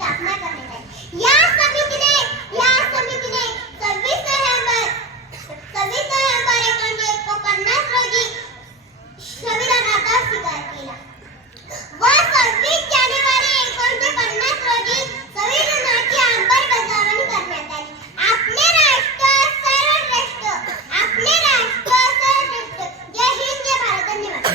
स्थापना करने लगे। या